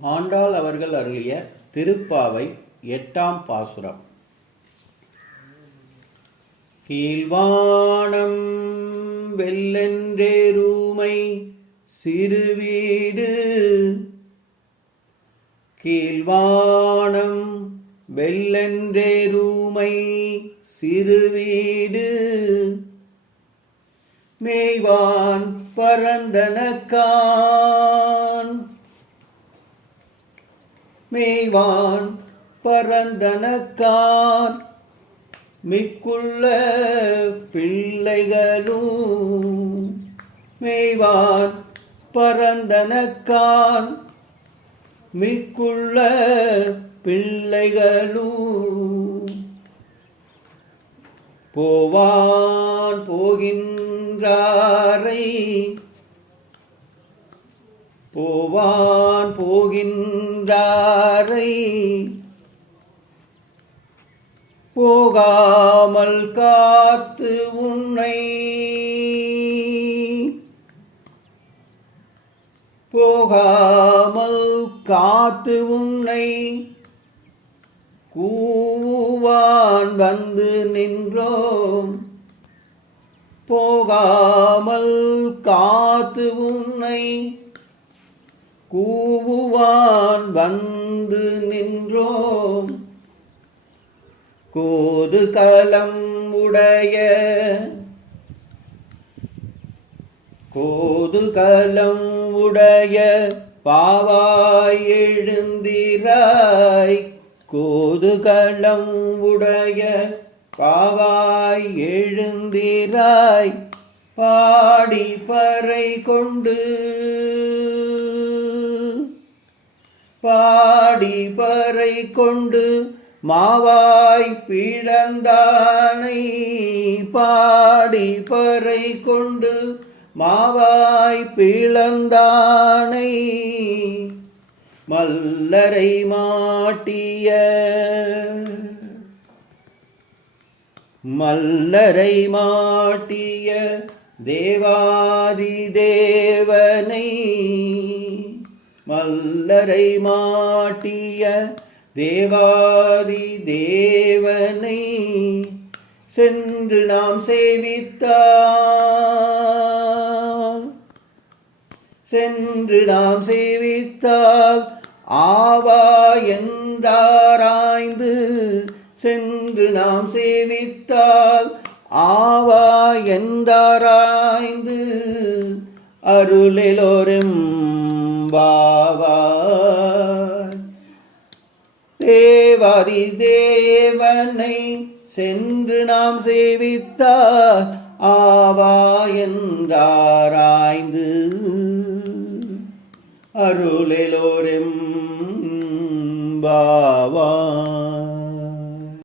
ஆண்டாள் அவர்கள் அருளிய திருப்பாவை எட்டாம் பாசுரம். கீழ்வானம் வெள்ளென்றேருமை சிறுவீடு கீழ்வானம் வெள்ளென்றேருமை சிறுவீடு மேய்வான் பரந்தனக்கான். மேய்வான் பரந்தனக்கான். மிக்குள்ள பிள்ளைகளும் மேய்வான் பரந்தனக்கான். மிக்குள்ள பிள்ளைகளும் போவான் போகின்றாரை. போவான் போகின்ற போகின்றாரை போகாமல் காத்து உன்னை. போகாமல் காத்து உன்னை. கூவான் வந்து நின்றோம். போகாமல் காத்து உன்னை. கூவுவான் வந்து நின்றோம். கோது கலம் உடைய கோது கலம் உடைய பாவாய் எழுந்திராய். கோது கலம் உடைய பாவாய் எழுந்திராய். பாடி பறை கொண்டு பாடி பறை கொண்டு மாவாய் பிளந்தானை பாடி பறை கொண்டு மாவாய் பிளந்தானை மல்லரை மாட்டிய மல்லரை மாட்டிய தேவாதி தேவர் மல்லரை மாட்டிய தேவாதி தேவனை சென்று நாம் சேவித்தால் சென்று நாம் சேவித்தால் ஆவா என்றாராய்ந்து சென்று நாம் சேவித்தால் ஆவா என்றாராய்ந்து அருளிலோரும் பாவாய். தேவாதி தேவனை சென்று நாம் சேவித்தார் ஆவா என்றாராய்ந்து. அருளிலோரும் பாவா